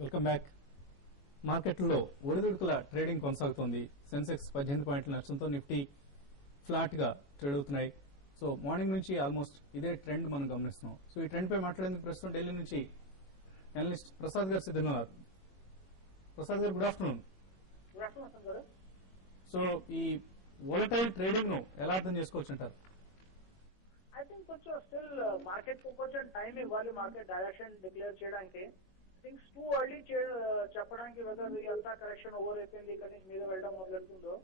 Welcome back. మార్కెట్లో ఒడిదుడుకుల trading కొనసాగుతోంది. సెన్సెక్స్ 18 పాయింట్ల నష్టంతో నిఫ్టీ ఫ్లాట్ గా ట్రేడ్ అవుతున్నాయి. సో మార్నింగ్ నుంచి ఆల్మోస్ట్ ఇదే ట్రెండ్ మనం గమనిస్తున్నాం. సో ఈ ట్రెండ్ పై మాట్లాడేందుకు ప్రస్తుతం ఢిల్లీ నుంచి అనలిస్ట్ ప్రసాద్ గారు సిద్ధంగా ఉన్నారు. ప్రసాద్ గారు, గుడ్ ఆఫ్టర్నూన్. సో ఈ వోలటైల్ ట్రేడింగ్ ను ఎలా అర్థం చేసుకోవచ్చు అంటారు? ఐ థింక్ కొంచెం స్టిల్ మార్కెట్ కు కొంచెం టైం ఇవ్వాలి మార్కెట్ డైరెక్షన్ డిక్లేర్ చేయడానికి. థింగ్స్ టూ ఎర్లీ చెప్పడానికి వెదర్ అంతా కరెక్షన్ ఓవర్ అయిపోయింది కానీ మీద వెళ్ళడం మొదలెడుతుందో.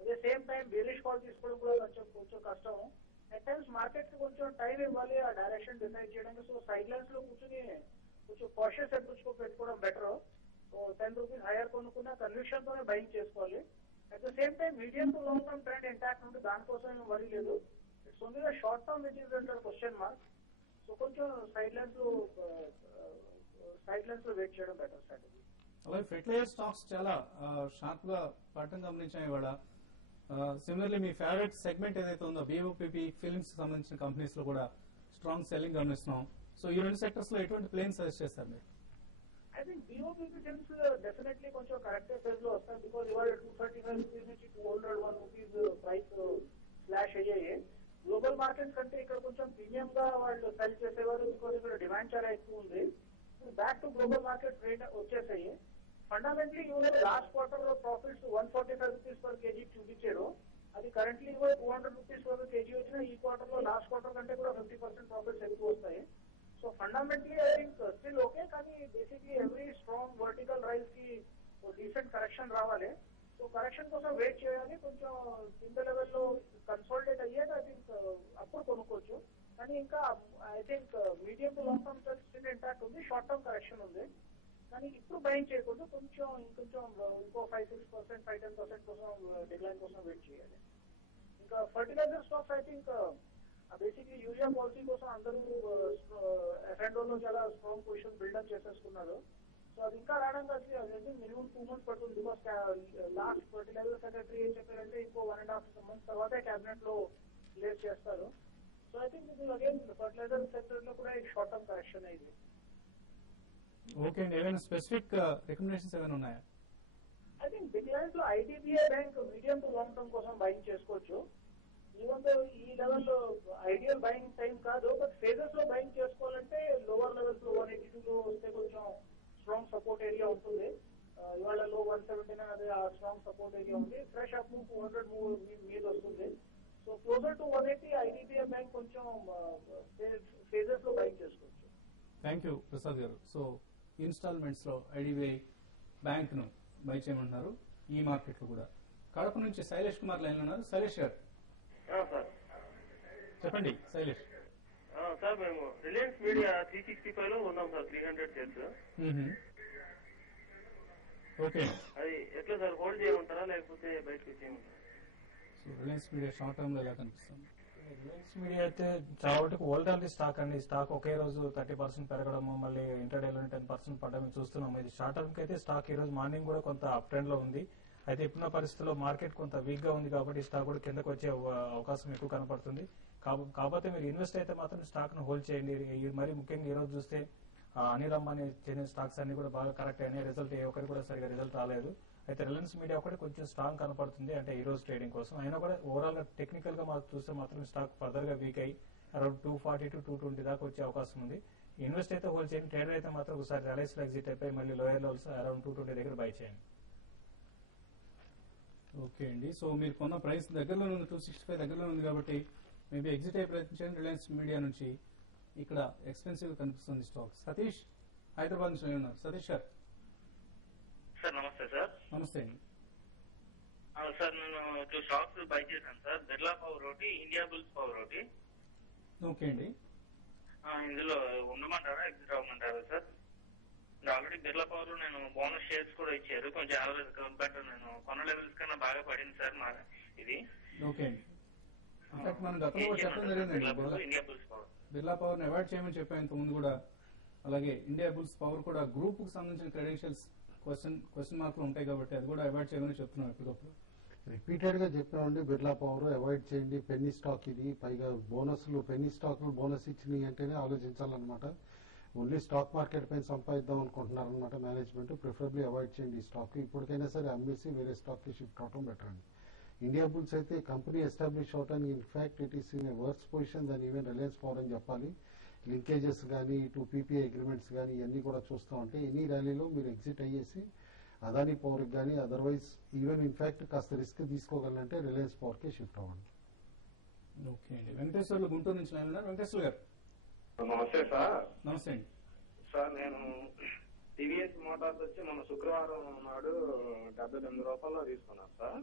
అదే సేమ్ టైం బేరిష్ కాల్ తీసుకోవడం కూడా కొంచెం కష్టం. అట్ టైమ్స్ మార్కెట్ కి కొంచెం టైం ఇవ్వాలి ఆ డైరెక్షన్ డిసైడ్ చేయడానికి. సో సైడ్ లైన్స్ లో కూర్చొని కొంచెం కాషియస్ పెట్టుకోవడం బెటర్. సో 10 రూపీస్ హైయర్ కొనుక్కున్న కన్విక్షన్ తోనే బయింగ్ చేసుకోవాలి. At the same time medium to long term trend intact ఉంటే దానికోసం ఏం వరీ లేదు. It's only short term which is under question mark. So కొంచెం సైడ్ లైన్స్ లో వెయిట్ చేయడం బెటర్ స్ట్రాటజీ. అలాగే ఫెర్టిలైజర్ స్టాక్స్ చాలా షార్ప్ గా పడటం గమనించాం ఇవాళ. సిమిలర్లీ మీ ఫేవరెట్ సెగ్మెంట్ ఏదైతే ఉందో బీఓపీపీ ఫిల్మ్స్ సంబంధించిన కంపెనీస్ లో కూడా స్ట్రాంగ్ సెల్లింగ్ గమనిస్తున్నాం. సో ఈ రెండు సెక్టర్స్ లో ఎటువంటి ప్లేన్ సజెస్ట్ చేస్తారు మీరు? ఐ థింక్ బీఓపీపీ ఫిల్మ్స్ డెఫినెట్లీ కొంచెం కరెక్టే ఫేజ్ లో వస్తాయి. బికాజ్ ఇవాళ 235 రూపీస్ నుంచి 201 రూపీస్ ప్రైస్ స్లాష్ అయ్యాయి. గ్లోబల్ మార్కెట్స్ కంటే ఇక్కడ కొంచెం ప్రీమియం గా వాళ్ళు సెల్ చేసేవారు. బికాజ్ ఇక్కడ డిమాండ్ చాలా ఎక్కువ ఉంది. Back to global market rate వచ్చేసాయి. ఫండమెంటలీ ఇవాళ లాస్ట్ క్వార్టర్ లో ప్రాఫిట్స్ 145 రూపీస్ పర్ కేజీ చూపించారు. అది కరెంట్లీ 200 రూపీస్ పర్ కేజీ వచ్చిన ఈ క్వార్టర్ లో లాస్ట్ క్వార్టర్ కంటే కూడా 50% ప్రాఫిట్స్ ఎక్కువ వస్తాయి. So fundamentally I think still okay. కానీ basically every strong vertical rise కి డీసెంట్ కరెక్షన్ రావాలి. సో కరెక్షన్ కోసం వెయిట్ చేయాలి. కొంచెం కింద లెవెల్లో కన్సాలిడేట్ అయ్యేది ఐ థింక్ అప్పుడు కొనుక్కోవచ్చు. కానీ ఇంకా I think medium to long term still intact ఉంది. షార్ట్ టర్మ్ కరెక్షన్ ఉంది. కానీ ఇప్పుడు బయింగ్ చేయకూడదు. ఇంకొంచెం ఇంకో 5-6%, 5-10% కోసం డిక్లైన్ కోసం వెయిట్ చేయాలి. ఇంకా fertiliser stocks I think basically urea policy కోసం అందరూ F&O లో చాలా స్ట్రాంగ్ పొజిషన్ బిల్డప్ చేసేసుకున్నారు. సో అది ఇంకా రావడానికి మినిమం 2 months పడుతుంది. బికాస్ లాస్ట్ ఫర్టిలైజర్ సెక్రటరీ ఏం చెప్పారంటే ఇంకో 1.5 months తర్వాతే క్యాబినెట్ లో ప్లేస్ చేస్తారు. సో ఐ థింక్ ఇది అగైన్ ఫర్టిలైజర్ సెక్టర్ లో కూడా షార్ట్ టర్మ్ కరెక్షన్ అయింది. ఓకే అండి, ఏమైనా స్పెసిఫిక్ రికమెండేషన్స్ ఏమైనా ఉన్నాయా? ఐ థింక్ డిక్లైన్స్ లో IDBI bank medium to long term కోసం బయింగ్ చేసుకోవచ్చు. ఈవెన్ ఈ లెవెల్లో ఐడియల్ బయింగ్ టైం కాదు. బట్ ఫేజెస్ లో బయింగ్ చేసుకోవాలంటే లోవర్ లెవెల్స్ లో 182 లో వస్తే కొంచెం స్ట్రాంగ్ సపోర్ట్ ఏరియా ఉంటుంది. ఇవాళ లో 179 అదే ఆ స్ట్రాంగ్ సపోర్ట్ ఏరియా ఉంది. ఫ్రెష్ అప్ 200 మూవ్ మీద వస్తుంది. So closer to 180 IDBI bank కొంచెం ఫేజెస్ లో బయింగ్ చేసుకోవచ్చు. థ్యాంక్ యూ ప్రసాద్ గారు. సో ఇన్స్టాల్మెంట్స్ లో ఐడిబిఐ బ్యాంక్ ను బై చేయమంటున్నారు ఈ మార్కెట్ లో కూడా. కడప నుంచి శైలేష్ కుమార్ లైన్ లో ఉన్నారు. శైలేష్ గారు చెప్పండి. శైలేష్ సార్, మేము రిలయన్స్ మీడియా 365 లో ఉన్నాం సార్. 300 షేర్స్. ఓకే, అది ఎట్లా సార్, హోల్డ్ చేయమంటారా లేకపోతే బయటకు చేయమంటారా? So Reliance media short term లో ఎలా కనిపిస్తుంది? రిలయన్స్ మీడియా అయితే చాలా వరకు వోల్టాలిటీ స్టాక్ అండి. స్టాక్ ఒకే రోజు 30% పెరగడము, మళ్ళీ ఇంటర్డేలో 10% పడడం చూస్తున్నాము. ఇది షార్ట్ టర్మ్ కి అయితే స్టాక్ ఈ రోజు మార్నింగ్ కూడా కొంత అప్ ట్రెండ్ లో ఉంది. అయితే ఇప్పుడున్న పరిస్థితుల్లో మార్కెట్ కొంత వీక్ గా ఉంది కాబట్టి స్టాక్ కూడా కిందకు వచ్చే అవకాశం ఎక్కువ కనపడుతుంది. కాకపోతే మీరు ఇన్వెస్ట్ అయితే మాత్రం స్టాక్ ను హోల్డ్ చేయండి. మరి ముఖ్యంగా ఈ రోజు చూస్తే అనిల్ అంబానీ చెందిన స్టాక్స్ అన్ని కూడా బాగా కరెక్ట్ అయినాయి. రిజల్ట్ ఏ ఒక్కరికి కూడా సరిగా రిజల్ట్ రాలేదు. అయితే రిలయన్స్ మీడియా ఒకటి కొంచెం స్ట్రాంగ్ కనపడుతుంది అంటే ఈ రోజు ట్రేడింగ్ కోసం. అయినా కూడా ఓవరాల్ గా టెక్నికల్ గా చూస్తే మాత్రం స్టాక్ ఫర్దర్ గా వీక్ అయ్యి అరౌండ్ 240 to 220 దాకా వచ్చే అవకాశం ఉంది. ఇన్వెస్ట్ అయితే హోల్డ్ చేయండి. ట్రేడర్ అయితే మాత్రం ఒకసారి రిలయన్స్ లో ఎగ్జిట్ అయిపోయి మళ్ళీ లోయర్ లెవెల్స్ అరౌండ్ 220 దగ్గర బై చేయండి. ఓకే అండి, సో మీరు కొన్న ప్రైస్ దగ్గరలో ఉంది, 265 దగ్గరలో ఉంది కాబట్టి మేబీ ఎగ్జిట్ అయ్యే ప్రయత్నించండి రిలయన్స్ మీడియా నుంచి. ఇక్కడ ఎక్స్పెన్సివ్ కనిపిస్తుంది స్టాక్. సతీష్ హైదరాబాద్ నుంచి ఉన్నారు. సతీష్ గారు సార్ నమస్తే సార్. నమస్తే అండి. సార్ నేను 2 స్టాక్స్ బై చేశాను సార్. బిర్లా పవర్ ఒకటి, ఇండియా బుల్స్ పవర్ ఒకటి. ఓకే అండి, ఇందులో ఉండమంటారా ఎగ్జిట్ అవ్వమంటారా సార్? ఆల్రెడీ బిర్లా పవర్ లో నేను బోనస్ షేర్స్ కూడా ఇచ్చారు. కొంచెం యావరేజ్ కంపేర్ నేను కొన్న లెవెల్స్ కన్నా బాగా పడింది సార్ మా ఇది. ఓకే అండి, ఇన్ఫాక్ట్ మనం గతంలో కూడా చెప్పడం జరిగిందండి India bulls power. Birla power ని అవాయిడ్ చేయమని చెప్పాను ఇంత ముందు కూడా. అలాగే ఇండియా బుల్స్ పవర్ కూడా గ్రూప్ కు సంబంధించిన క్రెడెన్షియల్స్ క్వశ్చన్ మార్కులు ఉంటాయి కాబట్టి అది కూడా అవాయిడ్ చేయమని చెప్తున్నాం ఎప్పటికప్పుడు. రిపీటెడ్ గా చెప్పామండి. బిర్లా పవర్ అవాయిడ్ చేయండి. పెన్నీ స్టాక్ ఇది, పైగా బోనస్లు పెన్నీ స్టాక్ బోనస్ ఇచ్చినాయి అంటేనే ఆలోచించాలన్నమాట. ఓన్లీ స్టాక్ మార్కెట్ పైన సంపాదిద్దాం అనుకుంటున్నారు అనమాట మేనేజ్మెంట్. ప్రిఫరబ్లీ అవాయిడ్ చేయండి ఈ స్టాక్. ఇప్పటికైనా సరే అమ్మేసి వేరే స్టాక్ కి షిఫ్ట్ అవటం బెటర్ అండి. ఇండియా బుల్స్ అయితే కంపెనీ ఎస్టాబ్లిష్ అవటానికి in fact it is in a worse position దాని ఈవెన్ రిలయన్స్ పవర్ అని చెప్పాలి. లింకేజెస్ కానీ ఇటు పీపీఐ అగ్రిమెంట్స్ కానీ ఇవన్నీ కూడా చూస్తూ ఉంటే ఎనీ ర్యాలీలో మీరు ఎగ్జిట్ అయ్యేసి అదానీ పవర్కి కానీ అదర్వైజ్ ఈవెన్ ఇన్ఫాక్ట్ కాస్త రిస్క్ తీసుకోగలంటే రిలయన్స్ పవర్కి షిఫ్ట్ అవ్వండి. ఓకే అండి. వెంకటేశ్వర్లు గుంటూరు నుంచి లైన్ ఉన్నారు. వెంకటేశ్వర గారు నమస్తే సార్. నమస్తే అండి. సార్ నేను టీవీఎస్ మోటార్స్ వచ్చి మన శుక్రవారం నాడు 78 రూపాయల్లో తీసుకున్నాను సార్.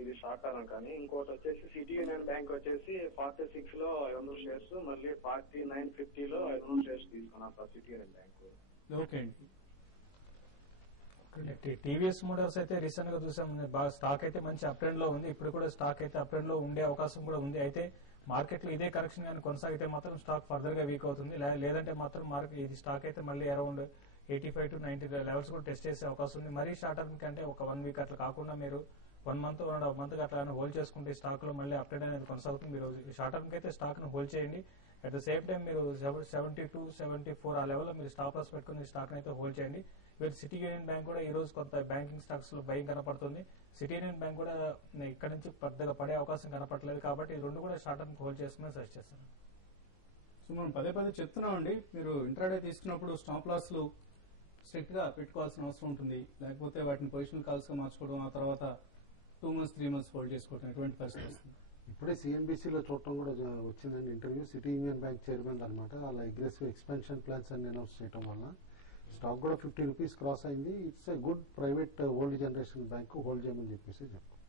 ఇది షార్ట్ టర్మ్ కానీ. ఇంకోటి వచ్చేసి సిటీ యూనియన్ బ్యాంక్ వచ్చేసి 46 లో 500 షేర్స్, మళ్ళీ 49.50 లో 500 షేర్స్ తీసుకున్నాను sir city union bank. Okay అండి. టీవీఎస్ మోటార్స్ అయితే రీసెంట్ గా చూసాం, బాగా స్టాక్ అయితే మంచి అప్ ట్రెండ్ లో ఉంది. ఇప్పుడు కూడా స్టాక్ అయితే అప్ ట్రెండ్ లో ఉండే అవకాశం కూడా ఉంది. అయితే మార్కెట్ లో ఇదే కరెక్షన్ కానీ కొనసాగితే మాత్రం స్టాక్ ఫర్దర్ గా వీక్ అవుతుంది. లేదంటే మాత్రం ఇది స్టాక్ అయితే మళ్ళీ అరౌండ్ 85 to 90 లెవెల్స్ కూడా టెస్ట్ చేసే అవకాశం ఉంది. మరీ షార్ట్ టర్మ్ కంటే ఒక 1 వీక్ అట్లా కాకుండా మీరు 1 మంత్ 1.5 మంత్ అట్లా హోల్డ్ చేసుకుంటే స్టాక్ లో మళ్ళీ అప్ ట్రెండ్ అనేది కొనసాగుతుంది. మీరు షార్ట్ టర్మ్ కి అయితే స్టాక్ ను హోల్డ్ చేయండి. అట్ ద సేమ్ టైం మీరు 72, 74 ఆ లెవెల్ లో మీరు స్టాప్ లాస్ పెట్టుకుని స్టాక్ అయితే హోల్డ్ చేయండి. వీళ్ళు సిటీ యూనియన్ బ్యాంక్ కూడా ఈ రోజు కొంత బ్యాంకింగ్ స్టాక్స్ లో భయం కనపడుతుంది. సిటీ యూనియన్ బ్యాంక్ కూడా ఇక్కడ నుంచి పెద్దగా పడే అవకాశం కనపడలేదు. కాబట్టి ఈ రెండు కూడా షార్ట్ టర్మ్ హోల్డ్ చేసుకుని సజెస్ట్ చేస్తాను. సో మనం పదే చెప్తున్నామండి, మీరు ఇంట్రాడే తీసుకున్నప్పుడు స్టాప్ లాస్లు స్ట్రిక్ట్ గా పెట్టుకోవాల్సిన అవసరం ఉంటుంది. లేకపోతే వాటిని పొజిషన్ కాల్స్ గా మార్చుకోవడం, ఆ తర్వాత 2 months 3 months హోల్డ్ చేసుకోవడం ఎటువంటి పరిస్థితి వస్తుంది. ఇప్పుడే సిఎన్బిసిలో చూడటం కూడా వచ్చిందండి interview. City union bank chairman అనమాట. అలా అగ్రెసివ్ ఎక్స్పెన్షన్ ప్లాన్స్ అన్ని అనౌన్స్ చేయడం వల్ల స్టాక్ కూడా 50 రూపీస్ క్రాస్ అయింది. It's a good private old generation bank, hold చేయమని చెప్పేసి చెప్పారు.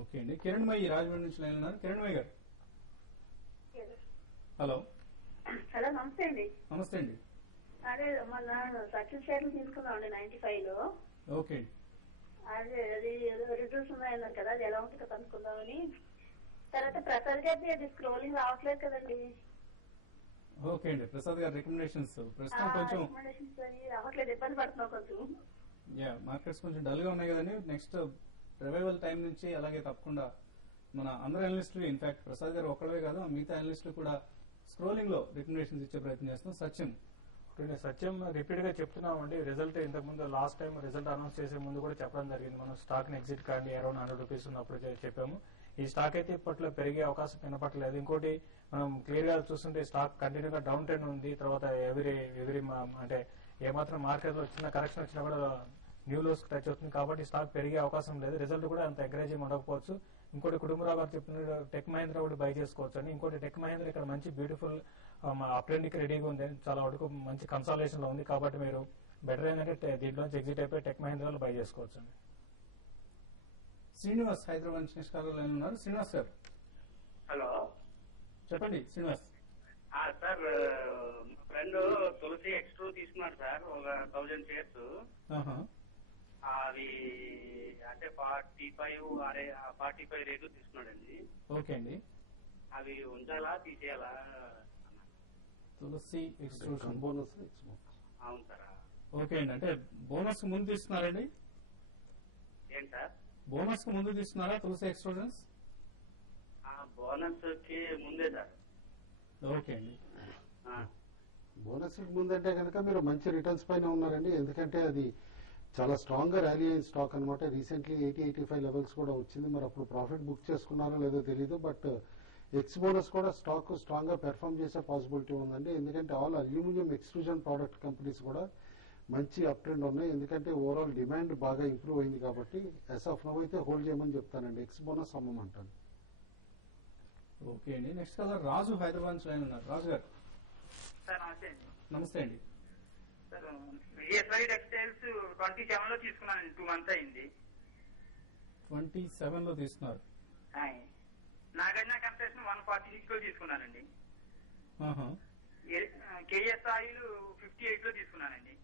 ఓకే అండి. కిరణ్మయి రాజమండ్రి నుంచి లైన్ ఉన్నారు. కిరణ్మయి గారు హలో. హలో నమస్తే అండి. నమస్తే అండి. అదే మొన్న సచిన్ షేర్లు తీసుకున్నామండి 95 లో. ఓకే. అదే అది రిజల్ట్స్ ఉన్నాయన్నారు కదా, అది ఎలా ఉంటుందో కనుక్కుందామని. తర్వాత ప్రసాద్ గారి అది స్క్రోలింగ్ రావట్లేదు కదండి. ఓకే అండి. ప్రసాద్ గారి రికమెండేషన్స్ ప్రస్తుతం కొంచెం రావట్లేదు, ఇబ్బంది పడుతున్నాం కొంచెం. మార్కెట్స్ కొంచెం డల్ గా ఉన్నాయి కదండి. నెక్స్ట్ రివైవల్ టైం నుంచి అలాగే తప్పకుండా మన అందరు అనలిస్టులు, ఇన్ఫాక్ట్ ప్రసాద్ గారు ఒక్కడే కాదు మిగతా అనలిస్టులు కూడా స్క్రోలింగ్ లో రికమెండేషన్స్ ఇచ్చే ప్రయత్నం చేస్తున్నాం. సత్యం రిపీట్ గా చెప్తున్నామండి. రిజల్ట్ ఇంతకు ముందు లాస్ట్ టైం రిజల్ట్ అనౌన్స్ చేసే ముందు కూడా చెప్పడం జరిగింది. మనం స్టాక్ ని ఎగ్జిట్ కానీ అరౌండ్ 100 రూపీస్ ఉన్నప్పుడు చెప్పాము. ఈ స్టాక్ అయితే ఇప్పట్లో పెరిగే అవకాశం కనపడలేదు. ఇంకోటి మనం క్లియర్ గా చూస్తుంటే స్టాక్ కంటిన్యూగా డౌన్ ట్రెండ్ ఉంది. తర్వాత ఎవరీ అంటే ఏమాత్రం మార్కెట్ లో చిన్న కరెక్షన్ వచ్చినా కూడా న్యూ లోస్ టచ్ అవుతుంది. కాబట్టి స్టాక్ పెరిగే అవకాశం లేదు. రిజల్ట్ కూడా అంత ఎంకరేజింగ్ ఉండకపోవచ్చు. ఇంకోటి కుటుంబరావు గారు చెప్పిన టెక్ మహేంద్ర కూడా బై చేసుకోవచ్చు అండి. ఇంకోటి టెక్ మహేంద్ర ఇక్కడ మంచి బ్యూటిఫుల్ అప్ ట్రెండ్ కి రెడీగా ఉంది, చాలా వరకు మంచి కన్సాలేషన్ లో ఉంది. కాబట్టి మీరు బెటర్ ఏంటంటే దీంట్లోంచి ఎగ్జిట్ అయిపోయి టెక్ మహేంద్రలో బై చేసుకోవచ్చు అండి. శ్రీనివాస్ హైదరాబాద్ నుంచి నెక్స్ట్ కాలర్ లైన్ ఉన్నారు. శ్రీనివాస్ గారు హలో చెప్పండి. శ్రీనివాస్ సార్, ఫ్రెండ్ తులసి ఎక్స్ట్రూ తీసుకున్నాడు సార్, ఒక 1000 షేర్స్. అవి అంటే 45 రేటు తీసుకున్నాడండి. ఓకే అండి. అవి ఉంచాలా తీసేయాలా? తులసి ఎక్స్ట్రూషన్ బోనస్. అవును సార్. ఓకే అండి. అంటే బోనస్ కు ముందు తీస్తున్నారండి? ఏంటి సార్? బోనస్ కు ముందు తీస్తున్నారా తులసి ఎక్స్ట్రూషన్స్? బోనస్ కి ముందే సార్. ఓకే అండి. బోనస్ ముందంటే కనుక మీరు మంచి రిటర్న్స్ పైన ఉన్నారండి. ఎందుకంటే అది చాలా స్ట్రాంగ్ గా ర్యాలీ అయిన స్టాక్ అనమాట. రీసెంట్లీ 80-85 లెవెల్స్ కూడా వచ్చింది. మరి అప్పుడు ప్రాఫిట్ బుక్ చేసుకున్నారో లేదో తెలియదు. బట్ ఎక్స్ బోనస్ కూడా స్టాక్ స్ట్రాంగ్ గా పెర్ఫామ్ చేసే పాసిబిలిటీ ఉందండి. ఎందుకంటే all aluminium extrusion product companies కూడా మంచి అప్ ట్రెండ్ ఉన్నాయి. ఎందుకంటే ఓవరాల్ డిమాండ్ బాగా ఇంప్రూవ్ అయింది. కాబట్టి యాజ్ ఆఫ్ నౌ అయితే హోల్డ్ చేయమని చెప్తానండి. ఎక్స్ బోనస్ అమ్మమంటాను. ఓకే అండి. నెక్స్ట్ కలర్ రాజు హైదరాబాద్ నుంచి లైన్ ఉన్నారు. రాజు గారు సార్ నమస్తే అండి. నమస్తే అండి. సార్ విజయశ్వరి టెక్స్టైల్స్ 27 లో తీసుకున్నాను, 2 months అయింది. 27 లో తీసుకున్నారు. నాగార్జున కన్స్ట్రక్షన్ 146 లో తీసుకున్నానండి. కేఎస్ ఆయిల్ 58 లో తీసుకున్నానండి.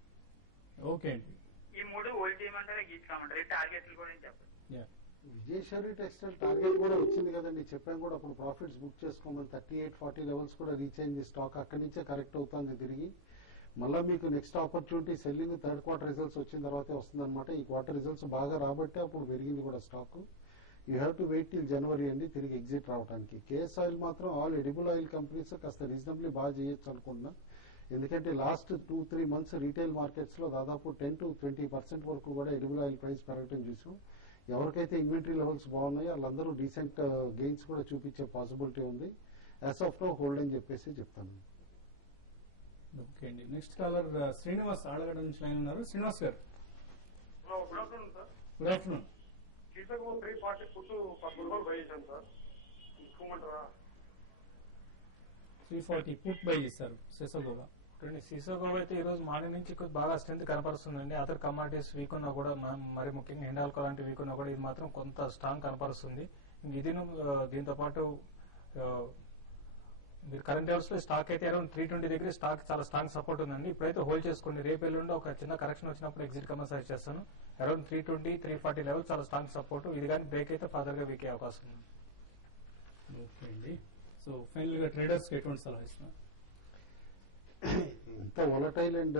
ఓకే అండి. ఈ 3 హోల్డ్ చేయమంటారా గీసుకోమంటారా? టార్గెట్లు కూడా చెప్పండి. విజయశ్వరి టెక్స్టైల్ టార్గెట్ కూడా వచ్చింది కదండి, చెప్పాం కూడా. అప్పుడు ప్రాఫిట్స్ బుక్ చేసుకోమని 38-40 లెవెల్స్ కూడా రీచ్ అయింది స్టాక్. అక్కడి నుంచే కరెక్ట్ అవుతుంది తిరిగి. మళ్ళీ మీకు next opportunity selling third quarter results వచ్చిన తర్వాతే వస్తుంది అనమాట. ఈ క్వార్టర్ రిజల్ట్స్ బాగా రాబట్టే అప్పుడు పెరిగింది కూడా stock. You have to wait till January అండి తిరిగి ఎగ్జిట్ రావడానికి. కేఎస్ ఆయిల్ మాత్రం ఆల్ ఎడిబుల్ ఆయిల్ కంపెనీస్ కాస్త రీజనబ్లీ బాగా చేయొచ్చు అనుకుంటున్నా. ఎందుకంటే లాస్ట్ 2-3 మంత్స్ రీటైల్ మార్కెట్స్ లో దాదాపు 10-20% వరకు కూడా ఎడిబుల్ ఆయిల్ ప్రైస్ పెరగటం చూసాం. ఎవరికైతే ఇన్వెంటరీ లెవెల్స్ బాగున్నాయో వాళ్ళందరూ డీసెంట్ గెయిన్స్ కూడా చూపించే పాసిబిలిటీ ఉంది. యాజ్ ఆఫ్ నో హోల్డ్ అని చెప్పేసి చెప్తాను. ఓకే అండి. నెక్స్ట్ కాలర్ శ్రీనివాస్ ఆళ్ళగడ్డ నుంచి లైన్ ఉన్నారు. Srinivas garu good afternoon sir. Good afternoon. సీసకు 340 పుట్టు 10 రూపాయలు బై చేశాను సార్. తీసుకోమంటారా? 340 పుట్ బై చేశారు సెసోగోవా. సీసోగోవా అయితే ఈ రోజు మార్నింగ్ నుంచి కొద్ది బాగా స్ట్రెంత్ కనపరుస్తుందండి. అదర్ కమాడిటీస్ వీక్ ఉన్నా కూడా మరి ముఖ్యంగా హిండాల్కో లాంటి వీక్ ఉన్నా కూడా ఇది మాత్రం కొంత స్ట్రాంగ్ కనపరుస్తుంది. ఇది దీంతో పాటు మీరు కరెంట్ లెవెల్స్ లో స్టాక్ అయితే అరౌండ్ 320 దగ్గర స్టాక్ చాలా స్ట్రాంగ్ సపోర్ట్ ఉందండి. ఇప్పుడైతే హోల్డ్ చేసుకోండి. రేపు ఎల్లుండి ఒక చిన్న కరెక్షన్ వచ్చినప్పుడు ఎగ్జిట్ కమర్స్ సజెస్ట్ చేస్తాను. అరౌండ్ 320-340 లెవెల్ చాలా స్ట్రాంగ్ సపోర్ట్. ఇది కానీ బ్రేక్ అయితే ఫర్దర్ గా వీక్ అయ్యే అవకాశం ఉంది. ఓకే అండి. సో ఫైనల్ గా ట్రేడర్స్ కి ఎటువంటి సలహా ఇస్తున్నారు? ఇంత volatile and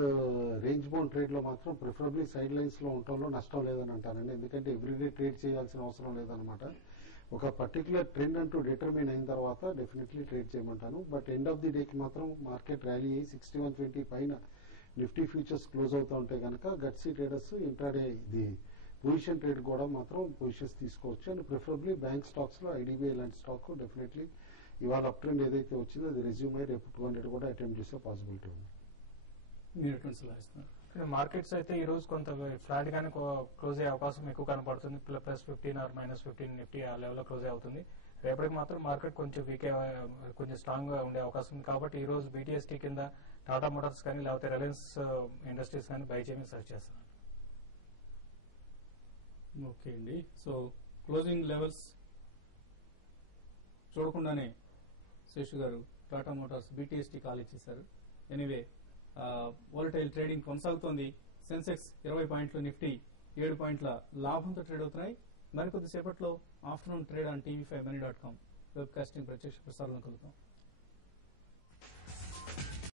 range bound trade లో మాత్రం ప్రిఫరబ్లీ సైడ్ లైన్స్ లో ఉండటంలో నష్టం లేదని అంటానండి. ఎందుకంటే ఎవ్రీడే ట్రేడ్ చేయాల్సిన అవసరం లేదనమాట. ఒక పర్టికులర్ ట్రెండ్ అంటూ డిటర్మిన్ అయిన తర్వాత డెఫినెట్లీ ట్రేడ్ చేయమంటాను. బట్ ఎండ్ ఆఫ్ ది డేకి మాత్రం మార్కెట్ ర్యాలీ అయ్యి 6120 పైన నిఫ్టీ ఫ్యూచర్స్ క్లోజ్ అవుతూ ఉంటే కనుక గట్సీ ట్రేడర్స్ ఇంట్రాడే ఇది పొజిషన్ ట్రేడ్ కూడా మాత్రం పొజిషన్స్ తీసుకోవచ్చు. అండ్ ప్రిఫరబ్లీ బ్యాంక్ స్టాక్స్ లో ఐడిబిఐ లాంటి స్టాక్ డెఫినెట్లీ ఇవాళ అప్ ట్రెండ్ ఏదైతే వచ్చిందో అది రెజ్యూమ్ అయ్యి రేపు 200 కూడా అటెంప్ట్ చేసే పాసిబిలిటీ ఉంది. మీరు ఎటువంటి సలహా ఇస్తున్నారు? మార్కెట్స్ అయితే ఈ రోజు కొంత ఫ్లాట్ గానే క్లోజ్ అయ్యే అవకాశం ఎక్కువ కనపడుతుంది. +15 ఆర్ -15 నిఫ్టీ ఆ లెవెల్లో క్లోజ్ అవుతుంది. రేపటికి మాత్రం మార్కెట్ కొంచెం వీక్ కొంచెం స్ట్రాంగ్ గా ఉండే అవకాశం ఉంది. కాబట్టి ఈ రోజు BTST కింద టాటా మోటార్స్ కానీ లేకపోతే రిలయన్స్ ఇండస్ట్రీస్ కానీ బై చేయమని సర్చ్ చేస్తున్నాను. ఓకే అండి. సో క్లోజింగ్ లెవెల్స్ చూడకుండానే శేషు గారు టాటా మోటార్స్ BTST కాల్ ఇచ్చేశారు. ఎనీవే వాలటైల్ ట్రేడింగ్ కొనసాగుతోంది. సెన్సెక్స్ 20 పాయింట్లు, నిఫ్టీ 7 పాయింట్ల లాభంతో ట్రేడ్ అవుతున్నాయి. మరికొద్దిసేపట్లో afternoon trade on TV5money.com web casting ప్రత్యక్ష ప్రసారంలో కలుద్దాం.